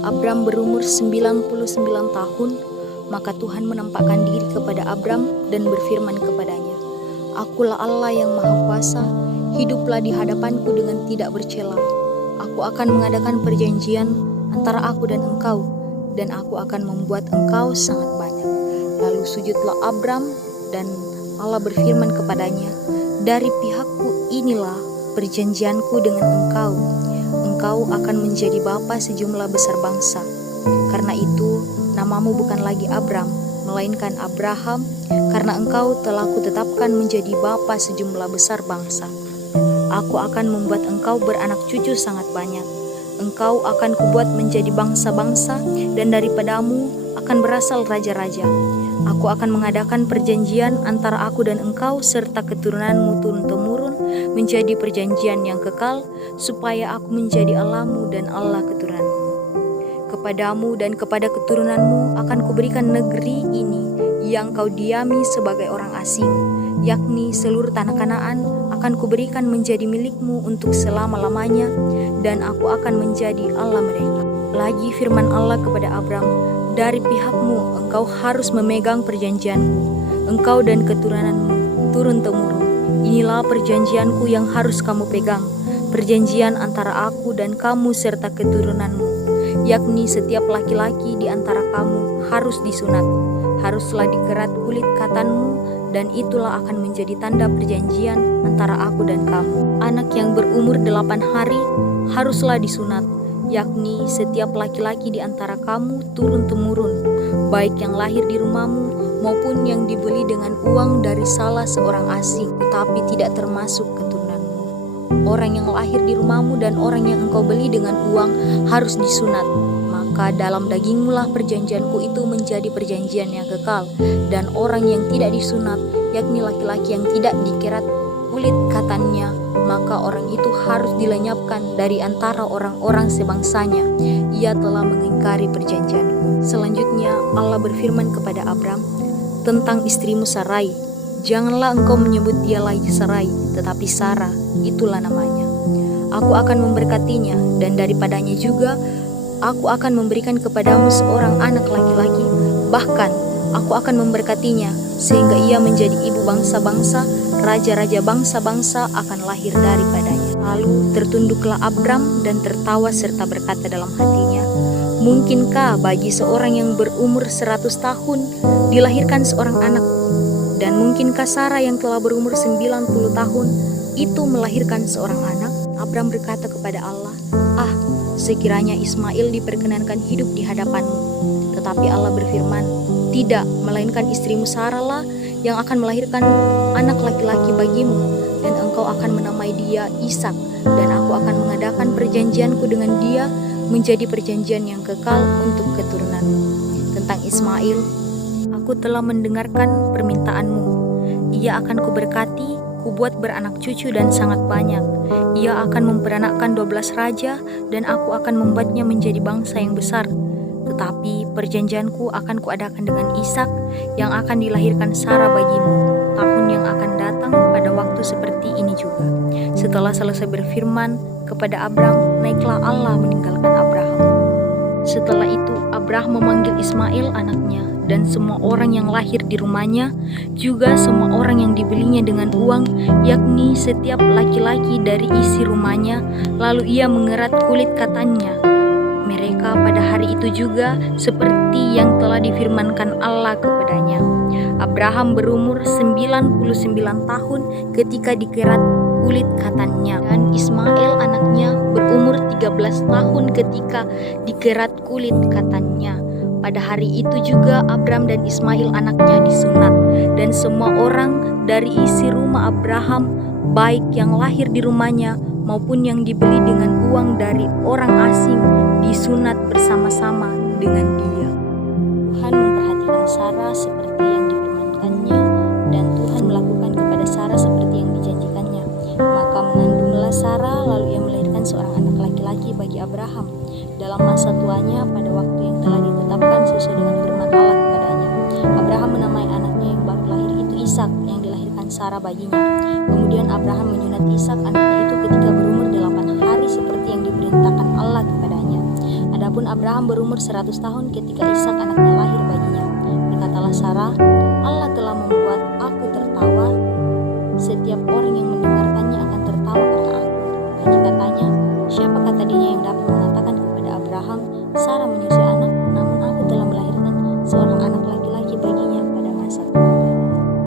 Ketika Abram berumur 99 tahun, maka Tuhan menampakkan diri kepada Abram dan berfirman kepadanya, "Akulah Allah yang Maha Kuasa, hiduplah di hadapanku dengan tidak bercela. Aku akan mengadakan perjanjian antara aku dan engkau, dan aku akan membuat engkau sangat banyak." Lalu sujudlah Abram, dan Allah berfirman kepadanya, "Dari pihakku inilah perjanjianku dengan engkau. Engkau akan menjadi bapa sejumlah besar bangsa. Karena itu namamu bukan lagi Abram, melainkan Abraham, karena engkau telah kutetapkan menjadi bapa sejumlah besar bangsa. Aku akan membuat engkau beranak cucu sangat banyak. Engkau akan kubuat menjadi bangsa-bangsa, dan daripadamu akan berasal raja-raja. Aku akan mengadakan perjanjian antara aku dan engkau serta keturunanmu turun-temurun menjadi perjanjian yang kekal, supaya aku menjadi Allahmu dan Allah keturunanmu. Kepadamu dan kepada keturunanmu akan kuberikan negeri ini yang kau diami sebagai orang asing, yakni seluruh tanah Kanaan akan kuberikan menjadi milikmu untuk selama-lamanya, dan aku akan menjadi Allah mereka." Lagi firman Allah kepada Abram, "Dari pihakmu engkau harus memegang perjanjianku, engkau dan keturunanmu turun-temurun. Inilah perjanjianku yang harus kamu pegang, perjanjian antara aku dan kamu serta keturunanmu, yakni setiap laki-laki di antara kamu harus disunat, haruslah dikerat kulit katanmu, dan itulah akan menjadi tanda perjanjian antara aku dan kamu. Anak yang berumur 8 hari haruslah disunat, yakni setiap laki-laki di antara kamu turun-temurun, baik yang lahir di rumahmu maupun yang dibeli dengan uang dari salah seorang asing, tetapi tidak termasuk keturunanmu. Orang yang lahir di rumahmu dan orang yang engkau beli dengan uang harus disunat. Maka dalam dagingmulah perjanjianku itu menjadi perjanjian yang kekal. Dan orang yang tidak disunat, yakni laki-laki yang tidak dikerat kulit katannya, maka orang itu harus dilenyapkan dari antara orang-orang sebangsanya. Ia telah mengingkari perjanjianku." Selanjutnya Allah berfirman kepada Abram tentang istrimu Sarai, "Janganlah engkau menyebut dia lagi Sarai, tetapi Sarah, itulah namanya. Aku akan memberkatinya, dan daripadanya juga aku akan memberikan kepadamu seorang anak laki-laki. Bahkan aku akan memberkatinya, sehingga ia menjadi ibu bangsa-bangsa, raja-raja bangsa-bangsa akan lahir daripadanya." Lalu tertunduklah Abram dan tertawa serta berkata dalam hatinya, "Mungkinkah bagi seorang yang berumur 100 tahun dilahirkan seorang anak? Dan mungkinkah Sarah yang telah berumur 90 tahun itu melahirkan seorang anak?" Abram berkata kepada Allah, "Ah, sekiranya Ismail diperkenankan hidup di hadapanmu." Tetapi Allah berfirman, "Tidak, melainkan istrimu Sarah lah yang akan melahirkan anak laki-laki bagimu, dan engkau akan menamai dia Ishak, dan aku akan mengadakan perjanjianku dengan dia menjadi perjanjian yang kekal untuk keturunanmu. Tentang Ismail, aku telah mendengarkan permintaanmu. Ia akan kuberkati, kubuat beranak cucu dan sangat banyak. Ia akan memperanakkan 12 raja, dan aku akan membuatnya menjadi bangsa yang besar. Tetapi perjanjianku akan kuadakan dengan Ishak yang akan dilahirkan Sarah bagimu tahun yang akan datang pada waktu seperti ini juga." Setelah selesai berfirman kepada Abram, naiklah Allah meninggalkan Abraham. Setelah itu Abraham memanggil Ismail anaknya dan semua orang yang lahir di rumahnya, juga semua orang yang dibelinya dengan uang, yakni setiap laki-laki dari isi rumahnya, lalu ia mengerat kulit katannya. Mereka pada hari itu juga seperti yang telah difirmankan Allah kepadanya. Abraham berumur 99 tahun ketika dikerat kulit katannya, dan Ismail anaknya berumur 13 tahun ketika dikerat kulit katannya. Pada hari itu juga Abram dan Ismail anaknya disunat, dan semua orang dari isi rumah Abraham, baik yang lahir di rumahnya maupun yang dibeli dengan uang dari orang asing, disunat bersama-sama dengan dia. Tuhan memperhatikan Sarah seperti yang difirmankannya, dan Tuhan melakukan kepada Sarah seperti yang dijanjikannya. Maka mengandunglah Sarah, lalu ia melahirkan seorang anak laki-laki bagi Abraham dalam masa tuanya pada waktu yang telah ditetapkan sesuai dengan firman Allah kepadanya. Abraham menamai anaknya yang baru lahir itu Ishak, yang dilahirkan Sarah baginya. Kemudian Abraham menyunat Ishak anaknya itu ketika berumur 8 hari seperti yang diperintahkan Allah kepadanya. Adapun Abraham berumur 100 tahun ketika Ishak anaknya lahir baginya. Berkatalah Sarah, Allah telah membuat aku tertawa setiap orang